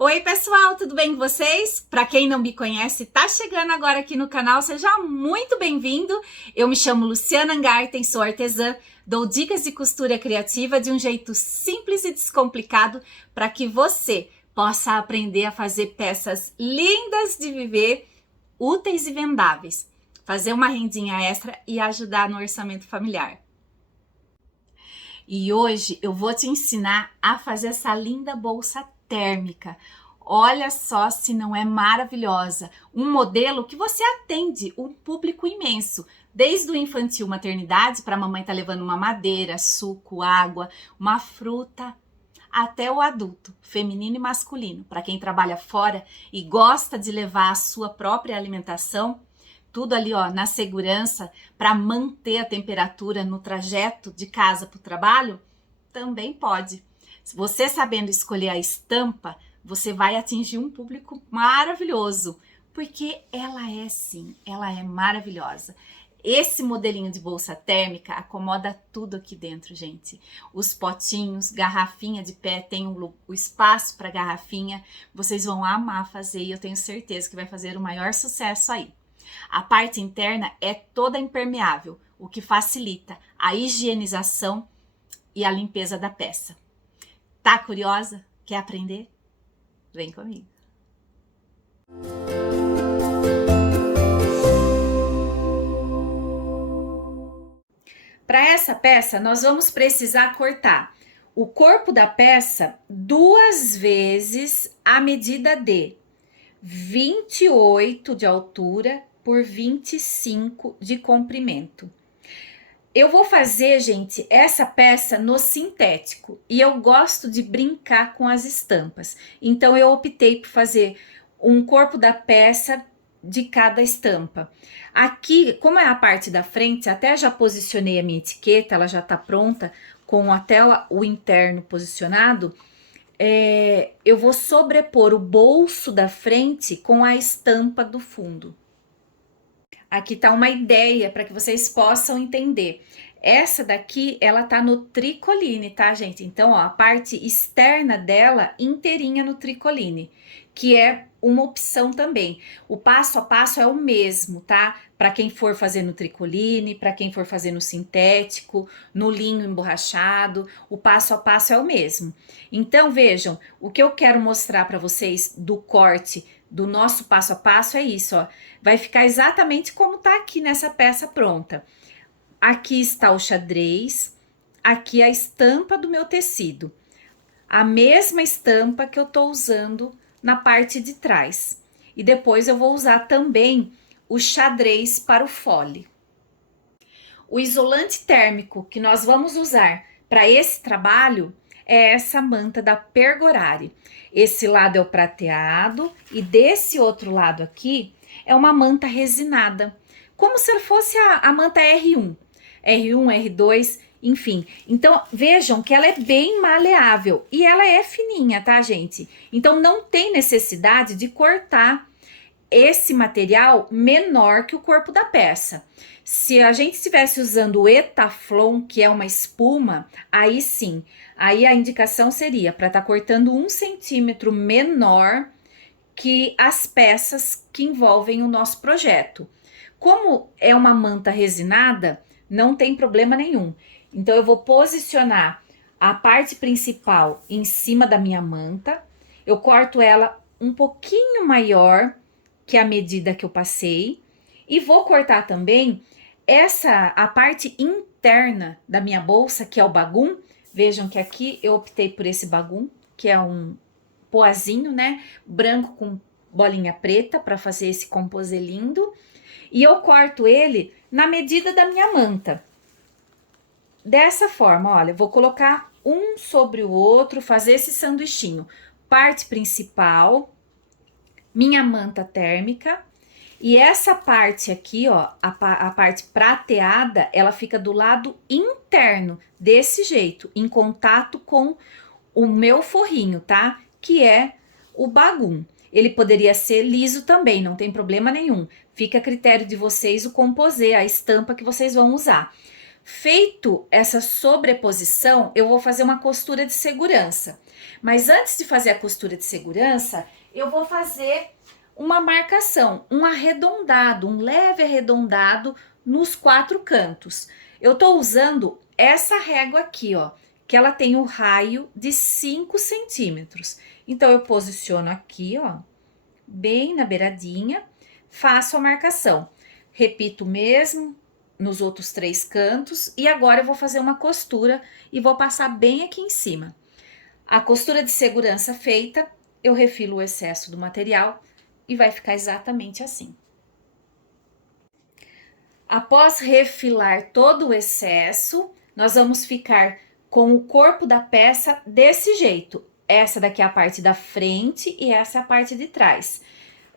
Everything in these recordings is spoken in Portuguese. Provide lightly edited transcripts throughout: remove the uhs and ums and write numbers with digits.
Oi pessoal, tudo bem com vocês? Para quem não me conhece, tá chegando agora aqui no canal, seja muito bem-vindo. Eu me chamo Luciana Angarten, sou artesã, dou dicas de costura criativa de um jeito simples e descomplicado para que você possa aprender a fazer peças lindas de viver, úteis e vendáveis, fazer uma rendinha extra e ajudar no orçamento familiar. E hoje eu vou te ensinar a fazer essa linda bolsa térmica. Olha só se não é maravilhosa. Um modelo que você atende um público imenso. Desde o infantil maternidade, para a mamãe tá levando uma madeira, suco, água, uma fruta, até o adulto, feminino e masculino. Para quem trabalha fora e gosta de levar a sua própria alimentação, tudo ali ó, na segurança para manter a temperatura no trajeto de casa para o trabalho, também pode. Se você sabendo escolher a estampa, você vai atingir um público maravilhoso, porque ela é sim, ela é maravilhosa. Esse modelinho de bolsa térmica acomoda tudo aqui dentro, gente. Os potinhos, garrafinha de pé, tem o espaço para garrafinha. Vocês vão amar fazer e eu tenho certeza que vai fazer o maior sucesso aí. A parte interna é toda impermeável, o que facilita a higienização e a limpeza da peça. Tá curiosa? Quer aprender? Vem comigo! Para essa peça, nós vamos precisar cortar o corpo da peça 2 vezes a medida de 28 de altura por 25 de comprimento. Eu vou fazer, gente, essa peça no sintético e eu gosto de brincar com as estampas. Então eu optei por fazer um corpo da peça de cada estampa. Aqui, como é a parte da frente, até já posicionei a minha etiqueta, ela já tá pronta com até o interno posicionado. Eu vou sobrepor o bolso da frente com a estampa do fundo. Aqui tá uma ideia para que vocês possam entender. Essa daqui, ela tá no tricoline, tá, gente? Então, ó, a parte externa dela inteirinha no tricoline, que é uma opção também. O passo a passo é o mesmo, tá? Para quem for fazer no tricoline, para quem for fazer no sintético, no linho emborrachado, o passo a passo é o mesmo. Então, vejam, o que eu quero mostrar para vocês do corte do nosso passo a passo é isso, ó. Vai ficar exatamente como tá aqui nessa peça pronta. Aqui está o xadrez, aqui a estampa do meu tecido. A mesma estampa que eu tô usando na parte de trás. E depois eu vou usar também o xadrez para o fole. O isolante térmico que nós vamos usar para esse trabalho é essa manta da Pergorare. Esse lado é o prateado e desse outro lado aqui é uma manta resinada, como se fosse a manta R1, R2, enfim. Então vejam que ela é bem maleável e ela é fininha, tá, gente? Então não tem necessidade de cortar esse material menor que o corpo da peça. Se a gente estivesse usando o Etaflon, que é uma espuma, aí sim, aí a indicação seria para estar cortando 1 centímetro menor que as peças que envolvem o nosso projeto. Como é uma manta resinada, não tem problema nenhum. Então eu vou posicionar a parte principal em cima da minha manta, eu corto ela um pouquinho maior que a medida que eu passei, e vou cortar também a parte interna da minha bolsa, que é o bagum. Vejam que aqui eu optei por esse bagum, que é um poazinho, né, branco com bolinha preta, para fazer esse composê lindo, e eu corto ele na medida da minha manta. Dessa forma, olha, vou colocar um sobre o outro, fazer esse sanduichinho. Parte principal, minha manta térmica, e essa parte aqui, ó, a parte prateada, ela fica do lado interno, desse jeito, em contato com o meu forrinho, tá? Que é o bagum. Ele poderia ser liso também, não tem problema nenhum. Fica a critério de vocês o composê, a estampa que vocês vão usar. Feito essa sobreposição, eu vou fazer uma costura de segurança. Mas antes de fazer a costura de segurança, eu vou fazer uma marcação, um arredondado, um leve arredondado nos 4 cantos. Eu tô usando essa régua aqui, ó, que ela tem um raio de 5 centímetros. Então, eu posiciono aqui, ó, bem na beiradinha, faço a marcação. Repito mesmo nos outros 3 cantos e agora eu vou fazer uma costura e vou passar bem aqui em cima. A costura de segurança feita, eu refilo o excesso do material e vai ficar exatamente assim. Após refilar todo o excesso, nós vamos ficar com o corpo da peça desse jeito. Essa daqui é a parte da frente e essa é a parte de trás.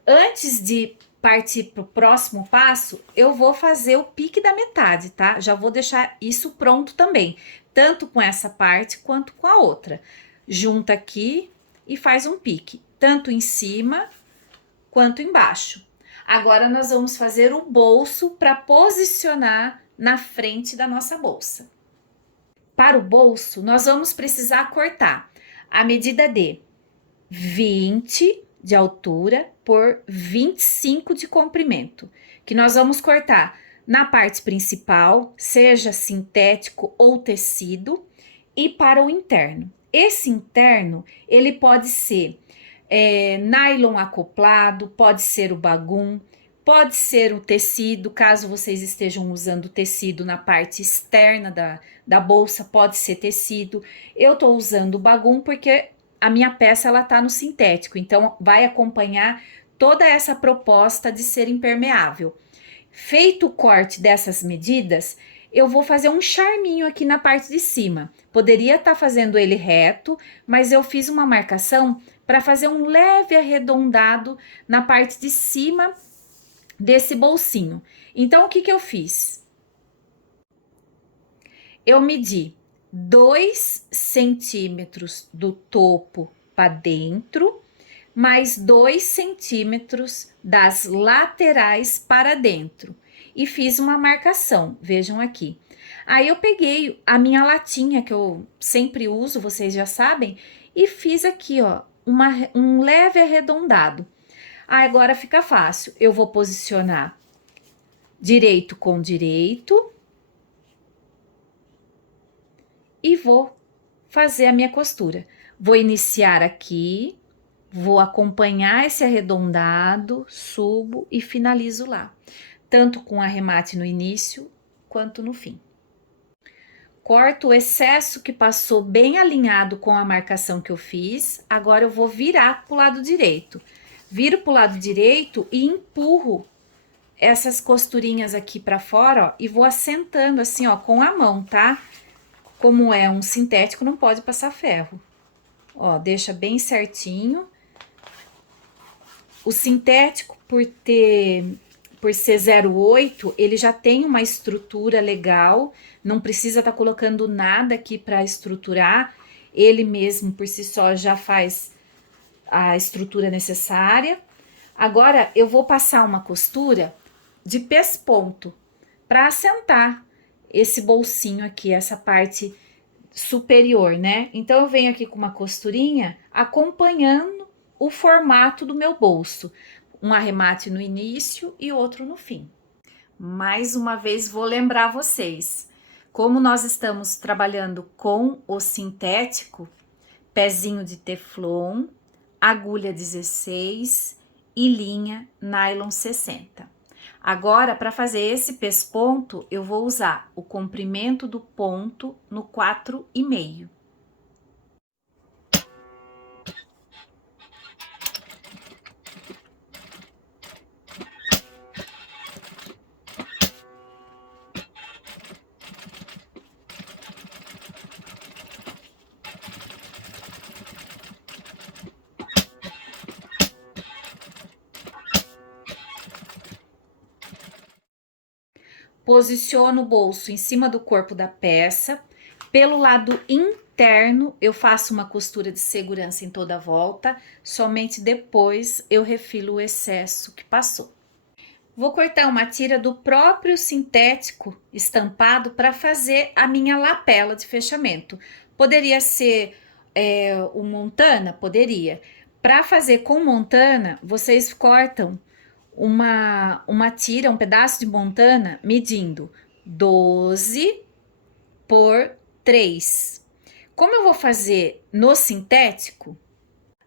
Antes de partir para o próximo passo, eu vou fazer o pique da metade, tá? Já vou deixar isso pronto também, tanto com essa parte quanto com a outra. Junta aqui e faz um pique, tanto em cima quanto embaixo. Agora nós vamos fazer o bolso para posicionar na frente da nossa bolsa. Para o bolso, nós vamos precisar cortar a medida de 20 de altura por 25 de comprimento, que nós vamos cortar na parte principal, seja sintético ou tecido, e para o interno. Esse interno, ele pode ser nylon acoplado, pode ser o bagum, pode ser o tecido, caso vocês estejam usando tecido na parte externa da bolsa, pode ser tecido. Eu tô usando o bagum porque a minha peça ela tá no sintético, então vai acompanhar toda essa proposta de ser impermeável. Feito o corte dessas medidas, eu vou fazer um charminho aqui na parte de cima. Poderia estar fazendo ele reto, mas eu fiz uma marcação para fazer um leve arredondado na parte de cima desse bolsinho. Então, o que que eu fiz? Eu medi 2 centímetros do topo para dentro, mais 2 centímetros das laterais para dentro. E fiz uma marcação, vejam aqui. Aí eu peguei a minha latinha, que eu sempre uso, vocês já sabem, e fiz aqui, ó, um leve arredondado. Aí agora fica fácil, eu vou posicionar direito com direito e vou fazer a minha costura. Vou iniciar aqui, vou acompanhar esse arredondado, subo e finalizo lá, tanto com arremate no início quanto no fim. Corto o excesso que passou bem alinhado com a marcação que eu fiz. Agora eu vou virar para o lado direito. Viro para o lado direito e empurro essas costurinhas aqui para fora, ó, e vou assentando assim, ó, com a mão, tá? Como é um sintético, não pode passar ferro. Ó, deixa bem certinho. O sintético, por ser 0,8, ele já tem uma estrutura legal, não precisa estar colocando nada aqui para estruturar, ele mesmo por si só já faz a estrutura necessária. Agora eu vou passar uma costura de pesponto para assentar esse bolsinho aqui, essa parte superior, né? Então eu venho aqui com uma costurinha acompanhando o formato do meu bolso. Um arremate no início e outro no fim. Mais uma vez vou lembrar vocês, como nós estamos trabalhando com o sintético, pezinho de teflon, agulha 16 e linha nylon 60. Agora, para fazer esse pesponto, eu vou usar o comprimento do ponto no 4,5. Posiciono o bolso em cima do corpo da peça. Pelo lado interno, eu faço uma costura de segurança em toda a volta. Somente depois eu refilo o excesso que passou. Vou cortar uma tira do próprio sintético estampado para fazer a minha lapela de fechamento. Poderia ser o montana? Poderia. Para fazer com montana, vocês cortam uma tira, um pedaço de montana, medindo 12 por 3. Como eu vou fazer no sintético,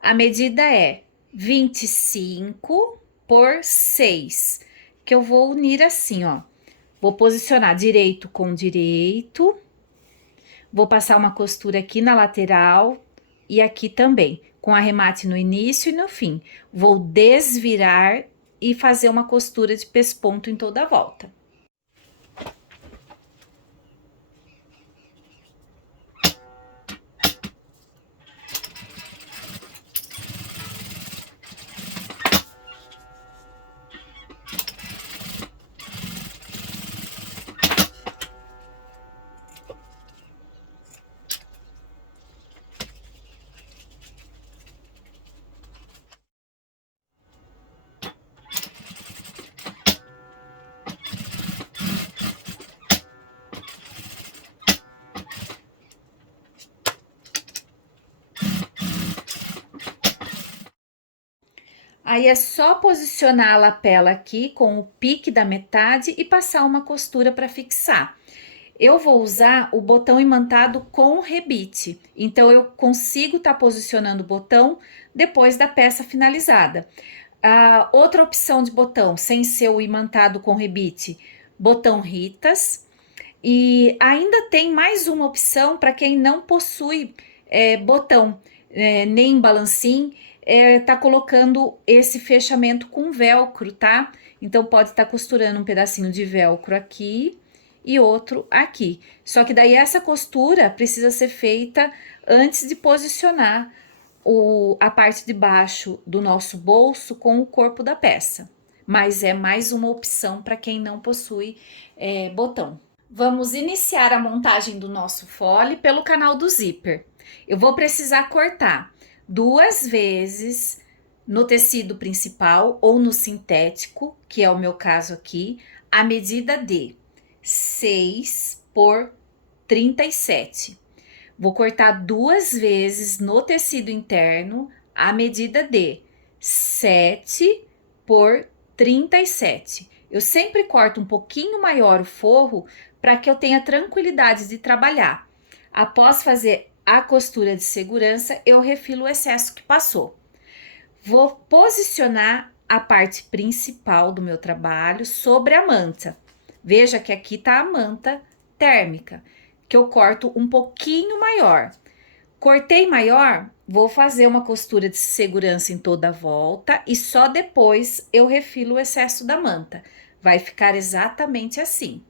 a medida é 25 por 6, que eu vou unir assim, ó. Vou posicionar direito com direito, vou passar uma costura aqui na lateral e aqui também, com arremate no início e no fim. Vou desvirar e fazer uma costura de pesponto em toda a volta. Aí é só posicionar a lapela aqui com o pique da metade e passar uma costura para fixar. Eu vou usar o botão imantado com rebite, então eu consigo estar posicionando o botão depois da peça finalizada. Outra opção de botão, sem ser o imantado com rebite, botão Ritas. E ainda tem mais uma opção para quem não possui botão, nem balancim, tá colocando esse fechamento com velcro, tá? Então pode estar costurando um pedacinho de velcro aqui e outro aqui. Só que daí essa costura precisa ser feita antes de posicionar a parte de baixo do nosso bolso com o corpo da peça. Mas é mais uma opção para quem não possui botão. Vamos iniciar a montagem do nosso fole pelo canal do zíper. Eu vou precisar cortar 2 vezes no tecido principal ou no sintético, que é o meu caso aqui, a medida de 6 por 37. Vou cortar 2 vezes no tecido interno a medida de 7 por 37. Eu sempre corto um pouquinho maior o forro para que eu tenha tranquilidade de trabalhar. Após fazer a costura de segurança, eu refilo o excesso que passou. Vou posicionar a parte principal do meu trabalho sobre a manta. Veja que aqui tá a manta térmica, que eu corto um pouquinho maior. Cortei maior, vou fazer uma costura de segurança em toda a volta e só depois eu refilo o excesso da manta. Vai ficar exatamente assim.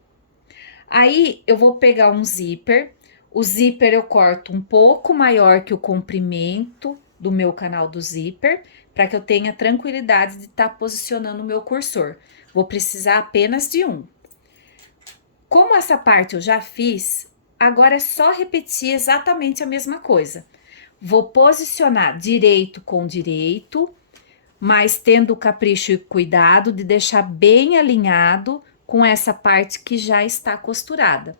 Aí eu vou pegar um zíper. O zíper eu corto um pouco maior que o comprimento do meu canal do zíper, para que eu tenha tranquilidade de estar posicionando o meu cursor. Vou precisar apenas de um. Como essa parte eu já fiz, agora é só repetir exatamente a mesma coisa. Vou posicionar direito com direito, mas tendo o capricho e cuidado de deixar bem alinhado com essa parte que já está costurada.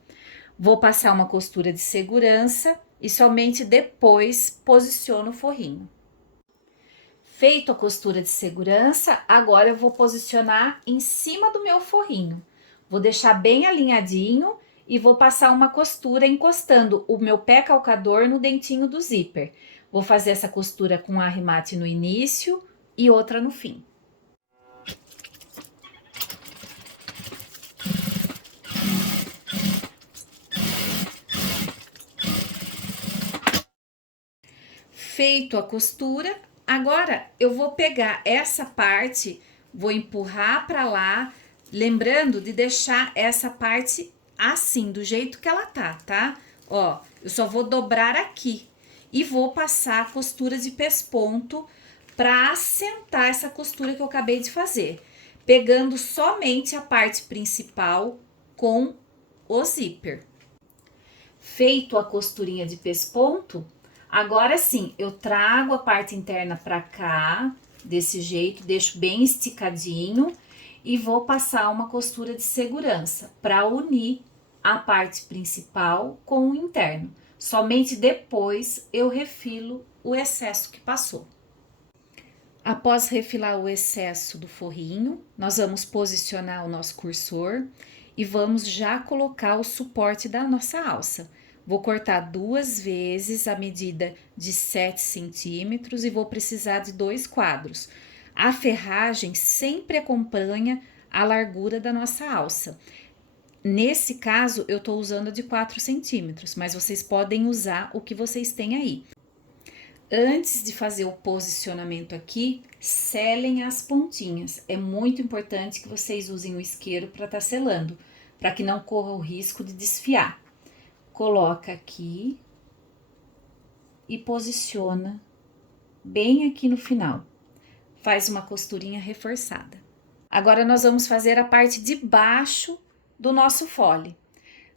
Vou passar uma costura de segurança e somente depois posiciono o forrinho. Feito a costura de segurança, agora eu vou posicionar em cima do meu forrinho. Vou deixar bem alinhadinho e vou passar uma costura encostando o meu pé calcador no dentinho do zíper. Vou fazer essa costura com arremate no início e outra no fim. Feito a costura, agora eu vou pegar essa parte, vou empurrar para lá, lembrando de deixar essa parte assim, do jeito que ela tá? Ó, eu só vou dobrar aqui e vou passar a costura de pesponto para assentar essa costura que eu acabei de fazer, pegando somente a parte principal com o zíper. Feito a costurinha de pesponto, agora sim, eu trago a parte interna para cá, desse jeito, deixo bem esticadinho e vou passar uma costura de segurança para unir a parte principal com o interno. Somente depois eu refilo o excesso que passou. Após refilar o excesso do forrinho, nós vamos posicionar o nosso cursor e vamos já colocar o suporte da nossa alça. Vou cortar 2 vezes a medida de 7 centímetros e vou precisar de 2 quadros. A ferragem sempre acompanha a largura da nossa alça. Nesse caso, eu estou usando a de 4 centímetros, mas vocês podem usar o que vocês têm aí. Antes de fazer o posicionamento aqui, selem as pontinhas. É muito importante que vocês usem o isqueiro para estar selando, para que não corra o risco de desfiar. Coloca aqui e posiciona bem aqui no final. Faz uma costurinha reforçada. Agora nós vamos fazer a parte de baixo do nosso fole.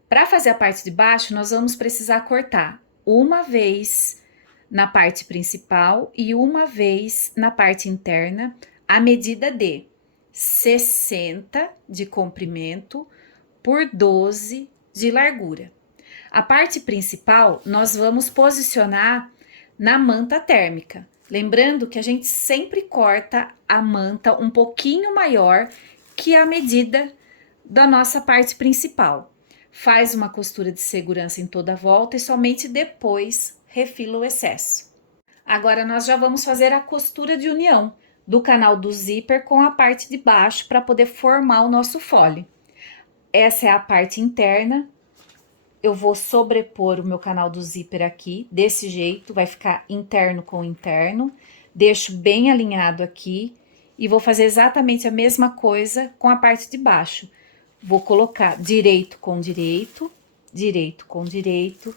Para fazer a parte de baixo, nós vamos precisar cortar uma vez na parte principal e uma vez na parte interna, a medida de 60 de comprimento por 12 de largura. A parte principal nós vamos posicionar na manta térmica. Lembrando que a gente sempre corta a manta um pouquinho maior que a medida da nossa parte principal. Faz uma costura de segurança em toda a volta e somente depois refila o excesso. Agora nós já vamos fazer a costura de união do canal do zíper com a parte de baixo para poder formar o nosso fole. Essa é a parte interna. Eu vou sobrepor o meu canal do zíper aqui, desse jeito, vai ficar interno com interno. Deixo bem alinhado aqui e vou fazer exatamente a mesma coisa com a parte de baixo. Vou colocar direito com direito, direito com direito,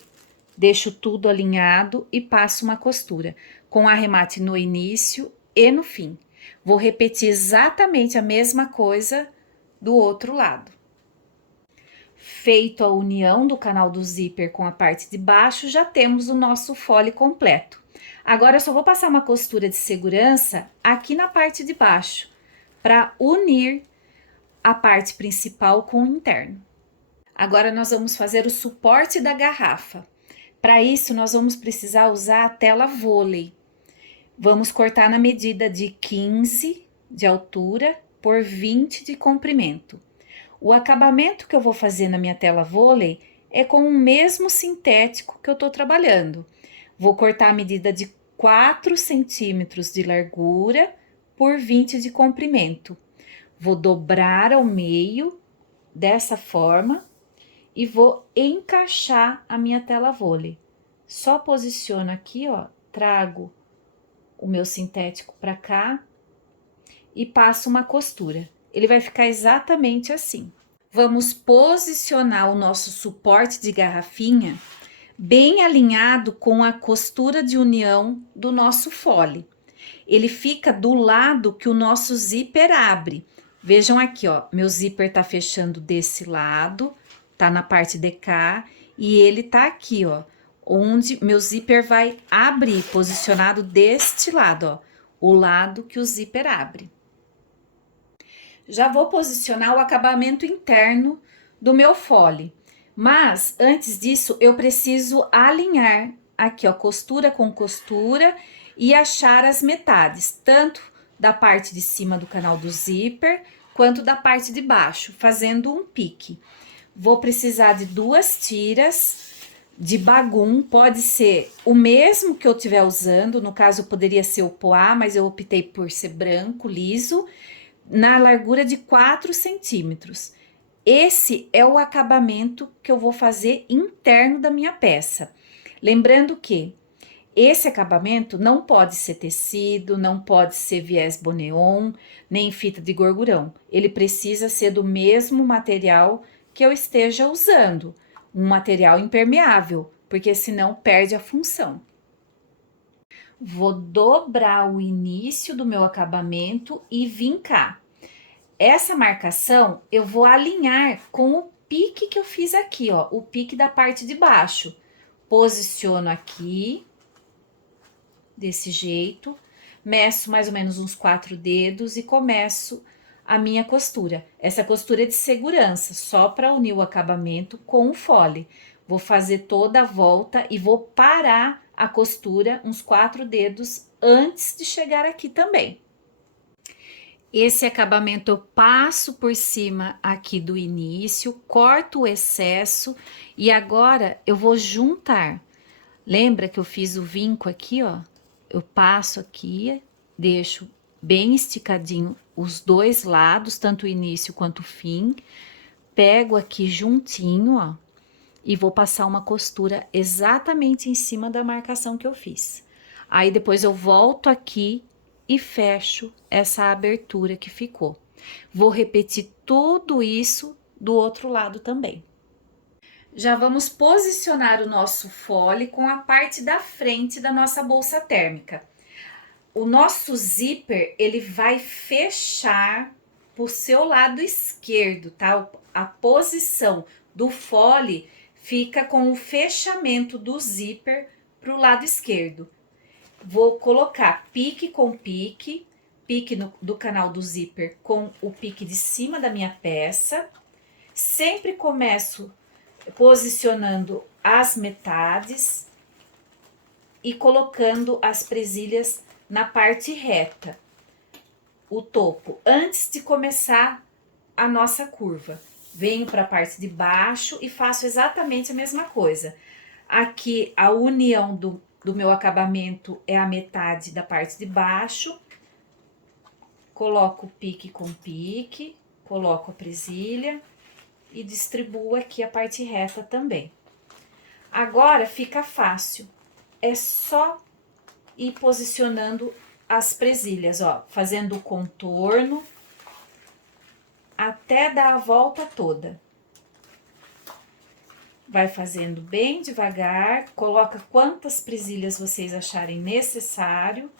deixo tudo alinhado e passo uma costura, com arremate no início e no fim. Vou repetir exatamente a mesma coisa do outro lado. Feito a união do canal do zíper com a parte de baixo, já temos o nosso fole completo. Agora eu só vou passar uma costura de segurança aqui na parte de baixo, para unir a parte principal com o interno. Agora nós vamos fazer o suporte da garrafa. Para isso, nós vamos precisar usar a tela vôlei. Vamos cortar na medida de 15 de altura por 20 de comprimento. O acabamento que eu vou fazer na minha tela vôlei é com o mesmo sintético que eu estou trabalhando. Vou cortar a medida de 4 centímetros de largura por 20 de comprimento. Vou dobrar ao meio dessa forma e vou encaixar a minha tela vôlei. Só posiciono aqui, ó, trago o meu sintético para cá e passo uma costura. Ele vai ficar exatamente assim. Vamos posicionar o nosso suporte de garrafinha bem alinhado com a costura de união do nosso fole. Ele fica do lado que o nosso zíper abre. Vejam aqui, ó, meu zíper tá fechando desse lado, tá na parte de cá, e ele tá aqui, ó, onde meu zíper vai abrir, posicionado deste lado, ó, o lado que o zíper abre. Já vou posicionar o acabamento interno do meu fole, mas antes disso eu preciso alinhar aqui, ó, costura com costura e achar as metades, tanto da parte de cima do canal do zíper, quanto da parte de baixo, fazendo um pique. Vou precisar de 2 tiras de bagum, pode ser o mesmo que eu estiver usando, no caso poderia ser o poá, mas eu optei por ser branco, liso, na largura de 4 centímetros. Esse é o acabamento que eu vou fazer interno da minha peça. Lembrando que esse acabamento não pode ser tecido, não pode ser viés boneon, nem fita de gorgurão. Ele precisa ser do mesmo material que eu esteja usando, um material impermeável, porque senão perde a função. Vou dobrar o início do meu acabamento e vincar. Essa marcação eu vou alinhar com o pique que eu fiz aqui, ó, o pique da parte de baixo. Posiciono aqui, desse jeito, meço mais ou menos uns 4 dedos e começo a minha costura. Essa costura é de segurança, só para unir o acabamento com o fole. Vou fazer toda a volta e vou parar a costura uns 4 dedos antes de chegar aqui também. Esse acabamento eu passo por cima aqui do início, corto o excesso e agora eu vou juntar. Lembra que eu fiz o vinco aqui, ó? Eu passo aqui, deixo bem esticadinho os dois lados, tanto o início quanto o fim. Pego aqui juntinho, ó, e vou passar uma costura exatamente em cima da marcação que eu fiz. Aí depois eu volto aqui e fecho essa abertura que ficou. Vou repetir tudo isso do outro lado também. Já vamos posicionar o nosso fole com a parte da frente da nossa bolsa térmica. O nosso zíper, ele vai fechar pro seu lado esquerdo, tá? A posição do fole fica com o fechamento do zíper pro lado esquerdo. Vou colocar pique com pique, do canal do zíper com o pique de cima da minha peça. Sempre começo posicionando as metades e colocando as presilhas na parte reta, o topo, antes de começar a nossa curva. Venho para a parte de baixo e faço exatamente a mesma coisa. Aqui a união do meu acabamento é a metade da parte de baixo. Coloco pique com pique, coloco a presilha e distribuo aqui a parte reta também. Agora fica fácil, é só ir posicionando as presilhas, ó, fazendo o contorno até dar a volta toda. Vai fazendo bem devagar, coloca quantas presilhas vocês acharem necessário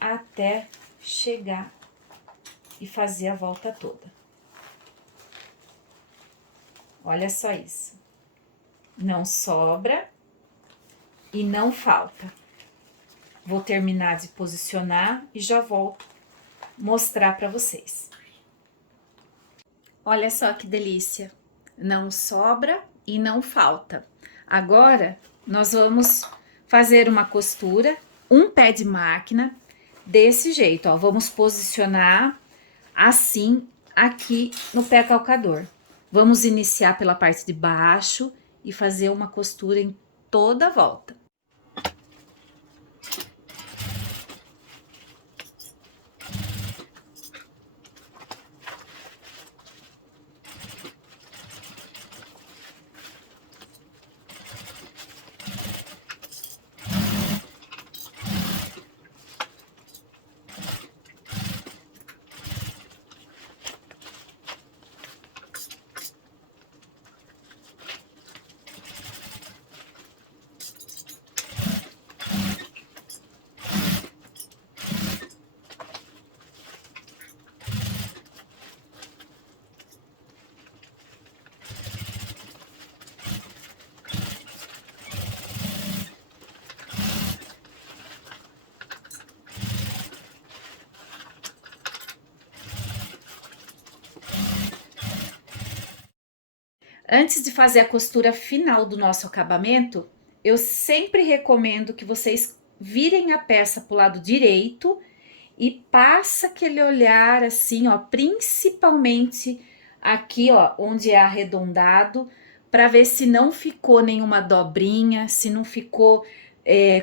até chegar e fazer a volta toda. Olha só isso. Não sobra e não falta. Vou terminar de posicionar e já volto mostrar para vocês. Olha só que delícia. Não sobra e não falta. Agora, nós vamos fazer uma costura, um pé de máquina, desse jeito, ó. Vamos posicionar assim aqui no pé calcador. Vamos iniciar pela parte de baixo e fazer uma costura em toda a volta. Antes de fazer a costura final do nosso acabamento, eu sempre recomendo que vocês virem a peça para o lado direito e passa aquele olhar assim, ó, principalmente aqui, ó, onde é arredondado, para ver se não ficou nenhuma dobrinha, se não ficou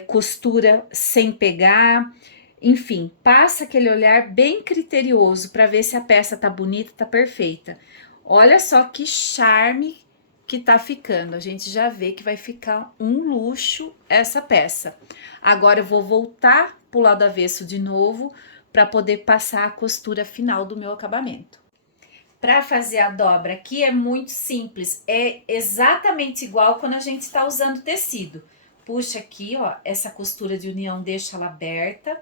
costura sem pegar. Enfim, passa aquele olhar bem criterioso para ver se a peça tá bonita, tá perfeita. Olha só que charme que tá ficando. A gente já vê que vai ficar um luxo essa peça. Agora eu vou voltar pro lado avesso de novo para poder passar a costura final do meu acabamento. Para fazer a dobra aqui é muito simples, é exatamente igual quando a gente está usando tecido. Puxa aqui, ó, essa costura de união, deixa ela aberta,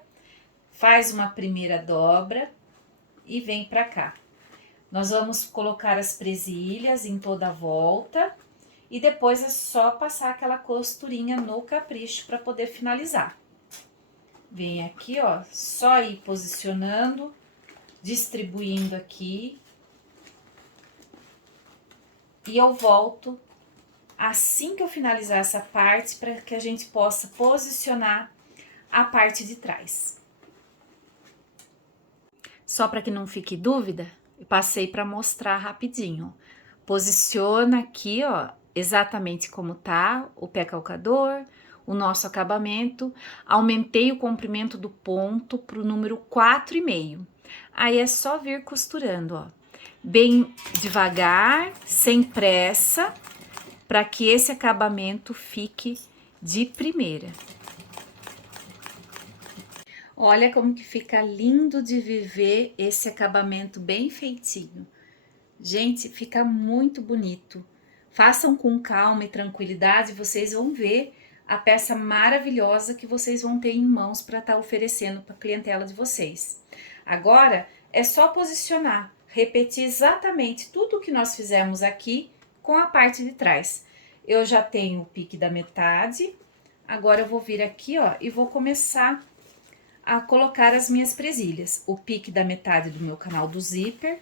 faz uma primeira dobra e vem para cá. Nós vamos colocar as presilhas em toda a volta e depois é só passar aquela costurinha no capricho para poder finalizar. Vem aqui, ó, só ir posicionando distribuindo aqui. E eu volto assim que eu finalizar essa parte para que a gente possa posicionar a parte de trás. Só para que não fique dúvida, eu passei para mostrar rapidinho. Posiciona aqui, ó, exatamente como tá o pé calcador, o nosso acabamento. Aumentei o comprimento do ponto para o número 4,5. Aí é só vir costurando, ó, bem devagar, sem pressa, para que esse acabamento fique de primeira. Olha como que fica lindo de viver esse acabamento bem feitinho. Gente, fica muito bonito. Façam com calma e tranquilidade, vocês vão ver a peça maravilhosa que vocês vão ter em mãos para estar oferecendo para a clientela de vocês. Agora, é só posicionar, repetir exatamente tudo o que nós fizemos aqui com a parte de trás. Eu já tenho o pique da metade, agora eu vou vir aqui, ó, e vou começar a colocar as minhas presilhas. O pique da metade do meu canal do zíper,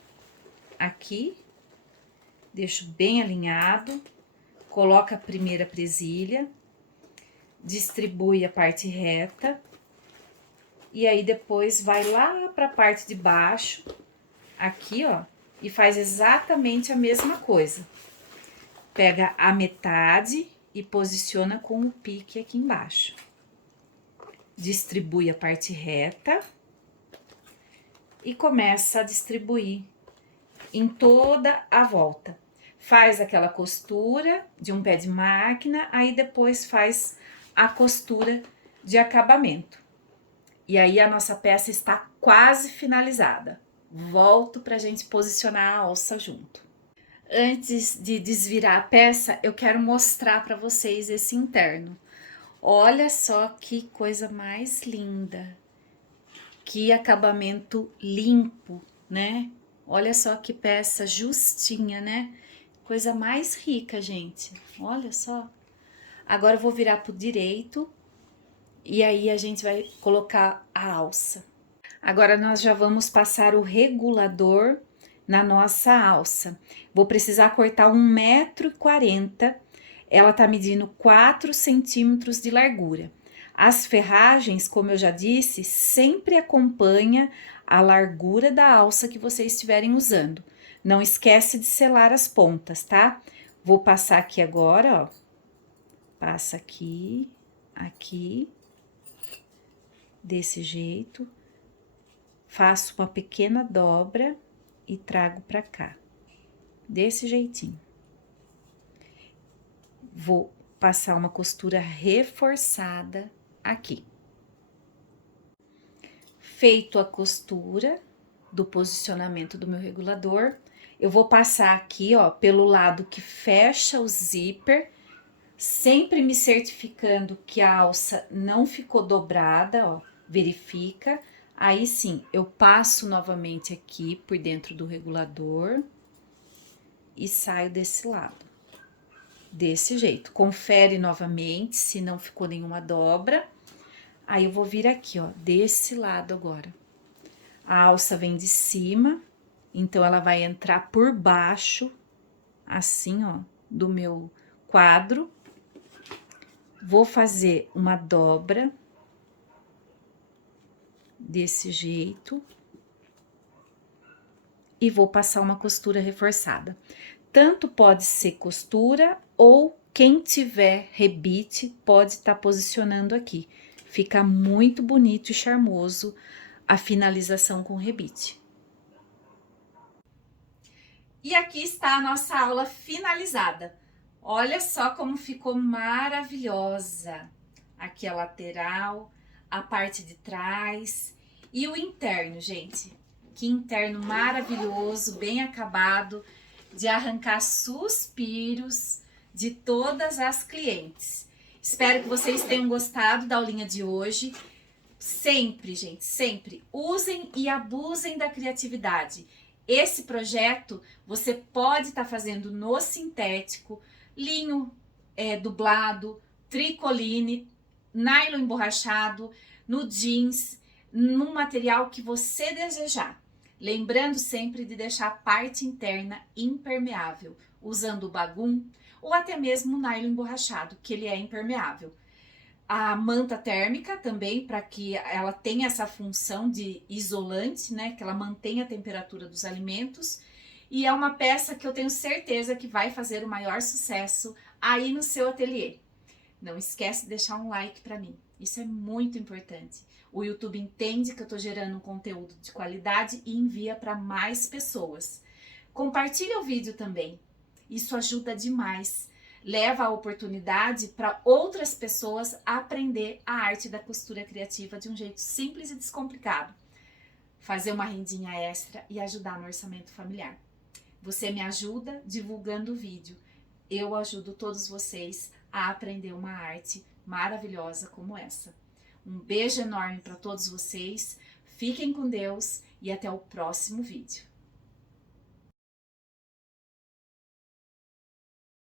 aqui, deixo bem alinhado, coloca a primeira presilha, distribui a parte reta, e aí depois vai lá para a parte de baixo, aqui, ó, e faz exatamente a mesma coisa. Pega a metade e posiciona com o pique aqui embaixo. Distribui a parte reta e começa a distribuir em toda a volta. Faz aquela costura de um pé de máquina, aí depois faz a costura de acabamento. E aí a nossa peça está quase finalizada. Volto para a gente posicionar a alça junto. Antes de desvirar a peça, eu quero mostrar para vocês esse interno. Olha só que coisa mais linda. Que acabamento limpo, né? Olha só que peça justinha, né? Coisa mais rica, gente. Olha só. Agora eu vou virar pro direito e aí a gente vai colocar a alça. Agora nós já vamos passar o regulador na nossa alça. Vou precisar cortar 1,40 m. Ela tá medindo 4 centímetros de largura. As ferragens, como eu já disse, sempre acompanha a largura da alça que vocês estiverem usando. Não esquece de selar as pontas, tá? Vou passar aqui agora, ó. Passa aqui, aqui, desse jeito. Faço uma pequena dobra e trago pra cá, desse jeitinho. Vou passar uma costura reforçada aqui. Feito a costura do posicionamento do meu regulador, eu vou passar aqui, ó, pelo lado que fecha o zíper, sempre me certificando que a alça não ficou dobrada, ó, verifica. Aí sim, eu passo novamente aqui por dentro do regulador e saio desse lado. Desse jeito, confere novamente se não ficou nenhuma dobra. Aí eu vou vir aqui, ó, desse lado agora. A alça vem de cima, então ela vai entrar por baixo, assim, ó, do meu quadro. Vou fazer uma dobra desse jeito e vou passar uma costura reforçada. Tanto pode ser costura ou quem tiver rebite pode estar posicionando aqui. Fica muito bonito e charmoso a finalização com rebite. E aqui está a nossa aula finalizada. Olha só como ficou maravilhosa. Aqui a lateral, a parte de trás e o interno, gente. Que interno maravilhoso, bem acabado, de arrancar suspiros de todas as clientes. Espero que vocês tenham gostado da aulinha de hoje. Sempre, gente, sempre usem e abusem da criatividade. Esse projeto você pode estar fazendo no sintético, linho dublado, tricoline, nylon emborrachado, no jeans, no material que você desejar. lembrando sempre de deixar a parte interna impermeável, usando o bagum ou até mesmo o nylon emborrachado, que ele é impermeável. A manta térmica também, para que ela tenha essa função de isolante, né, que ela mantenha a temperatura dos alimentos. E é uma peça que eu tenho certeza que vai fazer o maior sucesso aí no seu ateliê. Não esquece de deixar um like para mim, isso é muito importante. O YouTube entende que eu estou gerando um conteúdo de qualidade e envia para mais pessoas. Compartilhe o vídeo também, isso ajuda demais. Leva a oportunidade para outras pessoas aprender a arte da costura criativa de um jeito simples e descomplicado. Fazer uma rendinha extra e ajudar no orçamento familiar. Você me ajuda divulgando o vídeo. Eu ajudo todos vocês a aprender uma arte maravilhosa como essa. Um beijo enorme para todos vocês. Fiquem com Deus e até o próximo vídeo.